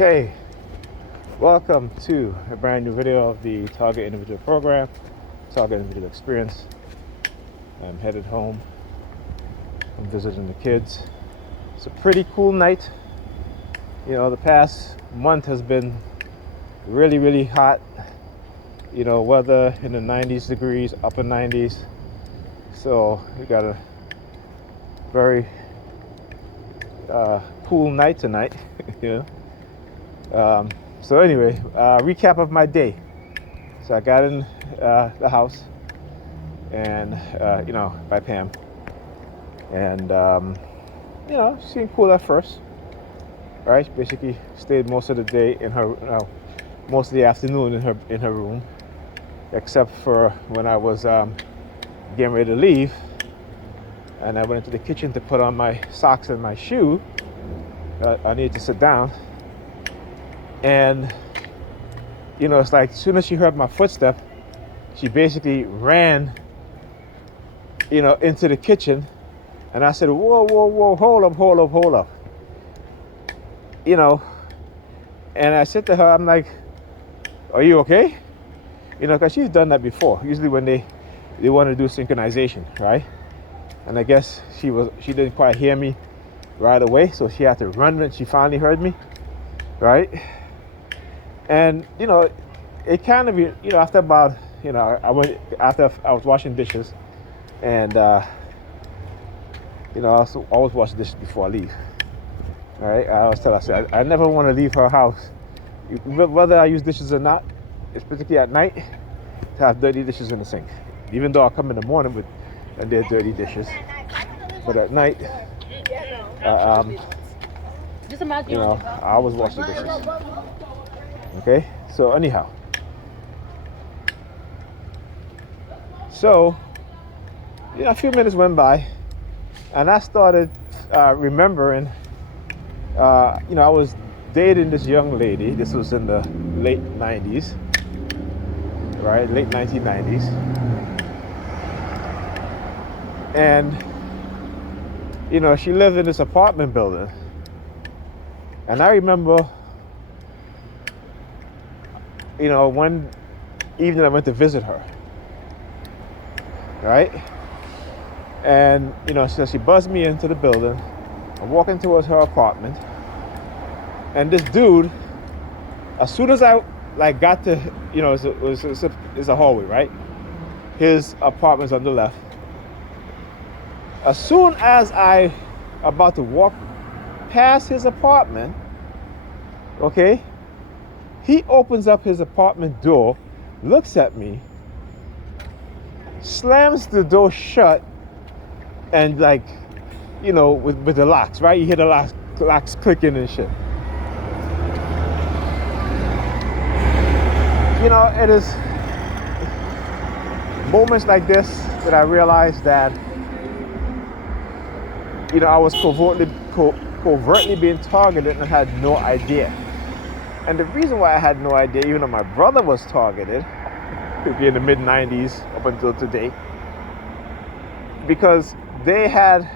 Okay, welcome to a brand new video of the Target Individual Program, Target Individual Experience. I'm headed home. I'm visiting the kids. It's a pretty cool night. You know, the past month has been really hot. You know, weather in the 90s degrees, upper 90s. So we got a very cool night tonight. You know. So anyway, recap of my day. So I got in the house, and you know, by Pam, and you know, she seemed cool at first. Right? Basically, stayed most of the day in her, most of the afternoon in her room, except for when I was getting ready to leave, and I went into the kitchen to put on my socks and my shoe. I needed to sit down. And, you know, it's like as soon as she heard my footstep, she basically ran, you know, into the kitchen. And I said, whoa, hold up. You know, and I said to her, I'm like, are you okay? You know, because she's done that before. Usually when they want to do synchronization, right? And I guess she didn't quite hear me right away, so she had to run when she finally heard me, right? And, you know, it kind of, you know, after about, you know, after I was washing dishes, and, you know, I always wash dishes before I leave. All right, I always tell her, I said, I never want to leave her house, whether I use dishes or not, it's particularly at night, to have dirty dishes in the sink. Even though I come in the morning and they're dirty dishes, but at night, you know, I always wash the dishes. Okay, so anyhow, so you know, a few minutes went by, and I started remembering, you know, I was dating this young lady. This was in the late 90s, right? Late 1990s. And, you know, she lived in this apartment building. And I remember, you know, one evening I went to visit her, right? And, you know, so she buzzed me into the building. I'm walking towards her apartment. And this dude, as soon as I like got to, you know, it's a hallway, right? His apartment's on the left. As soon as I about to walk past his apartment, okay, he opens up his apartment door, looks at me, slams the door shut, and like, you know, with the locks, right? You hear the locks clicking and shit. You know, it is moments like this that I realized that, you know, I was covertly being targeted and I had no idea. And the reason why I had no idea, even though my brother was targeted, in the mid-90s up until today, because they had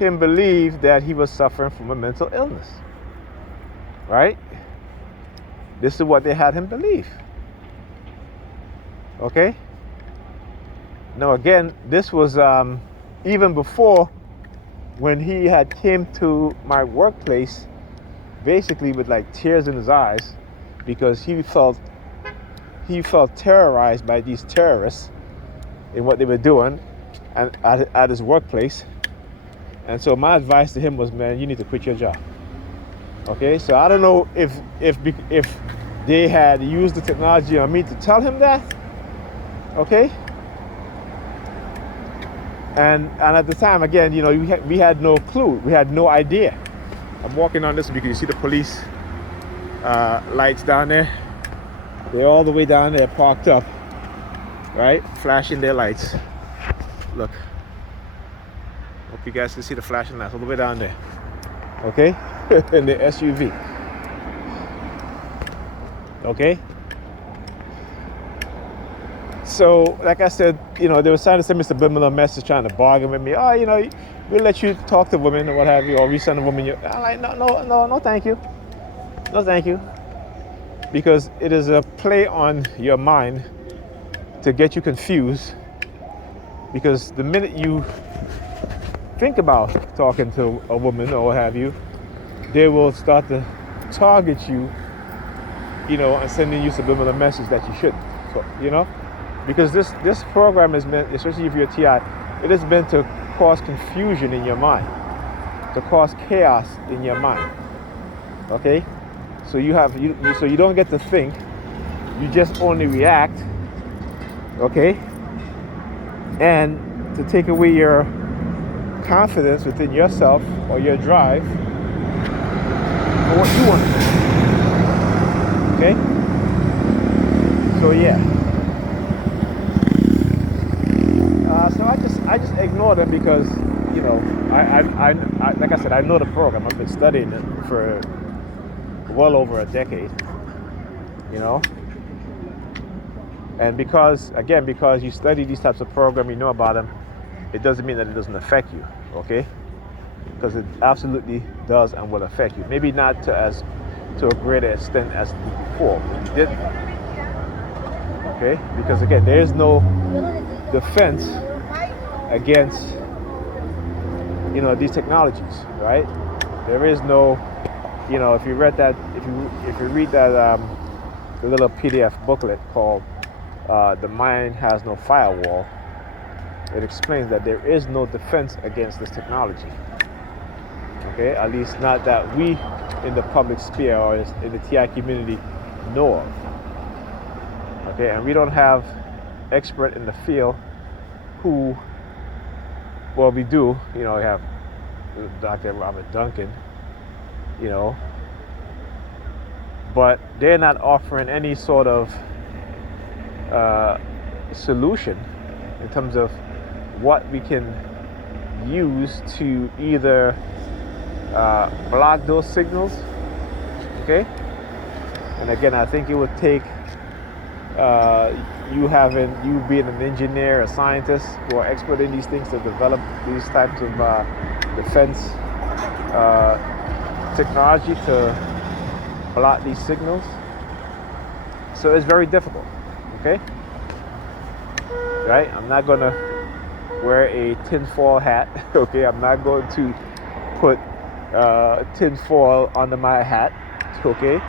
him believe that he was suffering from a mental illness, right? This is what they had him believe. Okay? Now again, this was even before when he had came to my workplace basically with like tears in his eyes because he felt terrorized by these terrorists in what they were doing and at his workplace. And so my advice to him was, man, you need to quit your job. Okay? So I don't know if they had used the technology on me to tell him that. Okay? And at the time, again, you know, we had no clue. We had no idea. I'm walking on this because you see the police lights down there. They're all the way down there parked up, right? Flashing their lights. Look. Hope you guys can see the flashing lights all the way down there. Okay? In the SUV. Okay? So, like I said, you know, they were trying to send me a subliminal message trying to bargain with me. Oh, you know, we'll let you talk to women or what have you, or we send a woman. I'm like, no, thank you. No, thank you. Because it is a play on your mind to get you confused. Because the minute you think about talking to a woman or what have you, they will start to target you, and sending you subliminal message that you shouldn't. So, because this program is meant, especially if you're a TI, it is meant to cause confusion in your mind, to cause chaos in your mind. Okay, so so you don't get to think, you just only react. Okay, and to take away your confidence within yourself or your drive for what you want to do. Okay, so yeah. So I just ignore them because I like I said, I know the program. I've been studying it for well over a decade. And because you study these types of programs, you know about them, it doesn't mean that it doesn't affect you. Okay, because it absolutely does and will affect you. Maybe not to a greater extent as before. It didn't. Okay, because again, there is no defense against these technologies, right? There is no, if you read that, if you read that the little PDF booklet called "The Mind Has No Firewall," it explains that there is no defense against this technology. Okay, at least not that we in the public sphere or in the TI community know of. Okay, and we don't have expert in the field who, well, we do, we have Dr. Robert Duncan, but they're not offering any sort of solution in terms of what we can use to either block those signals. Okay, and again, I think it would take you being an engineer, a scientist who are expert in these things to develop these types of defense technology to block these signals. So it's very difficult. Okay, right? I'm not gonna wear a tinfoil hat. Okay, I'm not going to put tinfoil under my hat. Okay,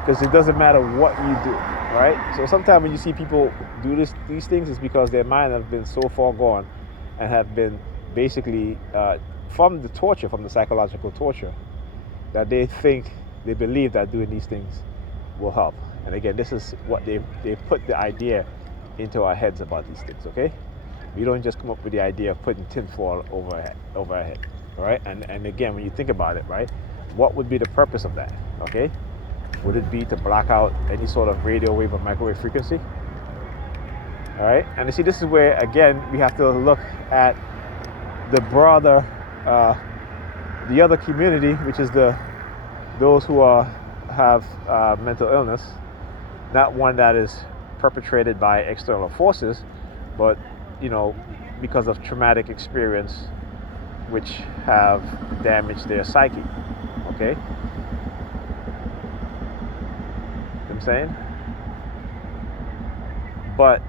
because it doesn't matter what you do. Right? So sometimes when you see people do these things, it's because their mind have been so far gone and have been basically from the psychological torture, that they believe that doing these things will help. And again, this is what they put the idea into our heads about these things. Okay, we don't just come up with the idea of putting tinfoil over our head. All right, and again, when you think about it, right, what would be the purpose of that? Okay. Would it be to block out any sort of radio wave or microwave frequency? All right, and you see, this is where again we have to look at the broader, the other community, which is those who have mental illness, not one that is perpetrated by external forces, but because of traumatic experience, which have damaged their psyche. Okay. Saying, but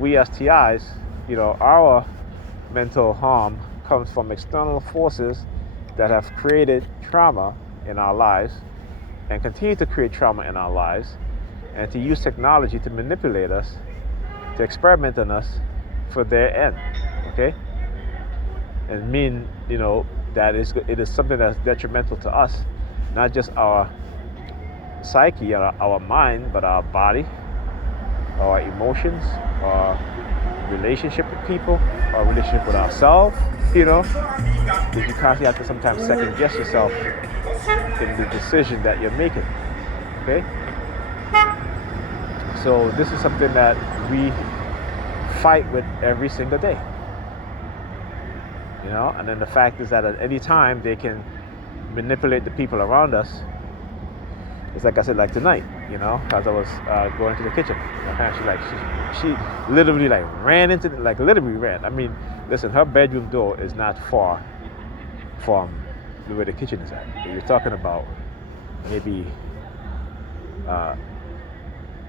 we as TIs, our mental harm comes from external forces that have created trauma in our lives and continue to create trauma in our lives, and to use technology to manipulate us, to experiment on us for their end. Okay, and mean that it is something that's detrimental to us, not just our psyche, our mind, but our body, our emotions, our relationship with people, our relationship with ourselves. Because you constantly have to sometimes second guess yourself in the decision that you're making. Okay, so this is something that we fight with every single day. And then the fact is that at any time they can manipulate the people around us. It's like I said, like tonight, as I was going to the kitchen. She literally ran into, literally ran. I mean, listen, her bedroom door is not far from where the kitchen is at. You're talking about maybe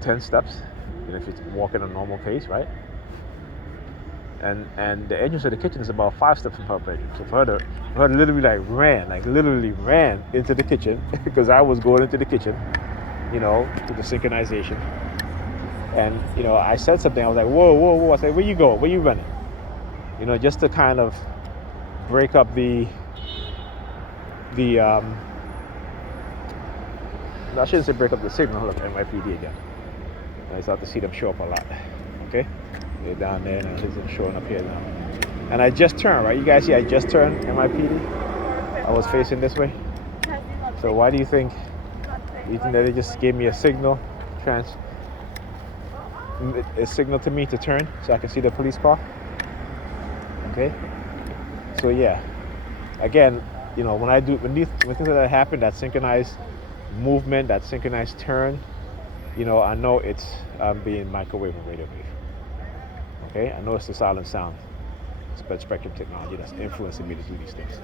10 steps, if you're walking at a normal pace, right? And the entrance to the kitchen is about 5 steps from her bedroom. So for her to literally ran into the kitchen because I was going into the kitchen, to the synchronization. And I said something. I was like, whoa, whoa, whoa. I said, where you going? Where you running? Just to kind of break up the I shouldn't say break up the signal. Look, NYPD again. I start to see them show up a lot. Okay, they're down there and they're showing up here now. And I just turned, right? You guys see I just turned NYPD. I was facing this way. So why do you think? You think that they just gave me a signal, a signal to me to turn so I can see the police car? Okay. So yeah, again, when things like that happen, that synchronized movement, that synchronized turn, I know it's being microwave and radio wave. Okay, I know it's the silent sound spectrum technology that's influencing me to do these things.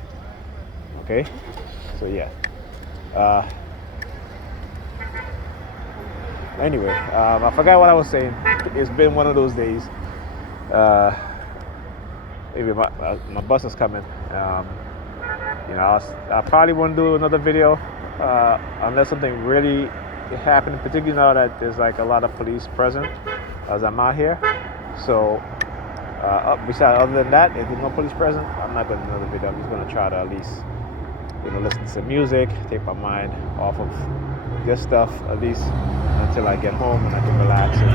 Okay, so yeah. Anyway, I forgot what I was saying. It's been one of those days. Maybe my bus is coming. I probably won't do another video unless something really happened, particularly now that there's like a lot of police present as I'm out here. So besides, other than that, if there's no police present, I'm not going to do another video. I'm just going to try to at least listen to some music, take my mind off of this stuff at least until I get home and I can relax and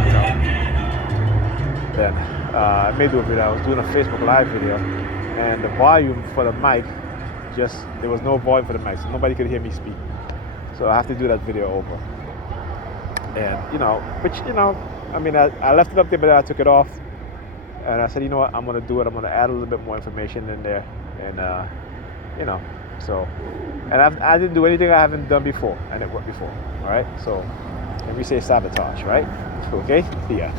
then I may do a video. I was doing a Facebook Live video and the volume for the mic there was no volume for the mic, so nobody could hear me speak. So I have to do that video over. And I left it up there, but I took it off. And I said, you know what, I'm gonna do it. I'm gonna add a little bit more information in there, and so. And I didn't do anything I haven't done before, and it worked before. All right, so let me say sabotage, right? Okay, yeah.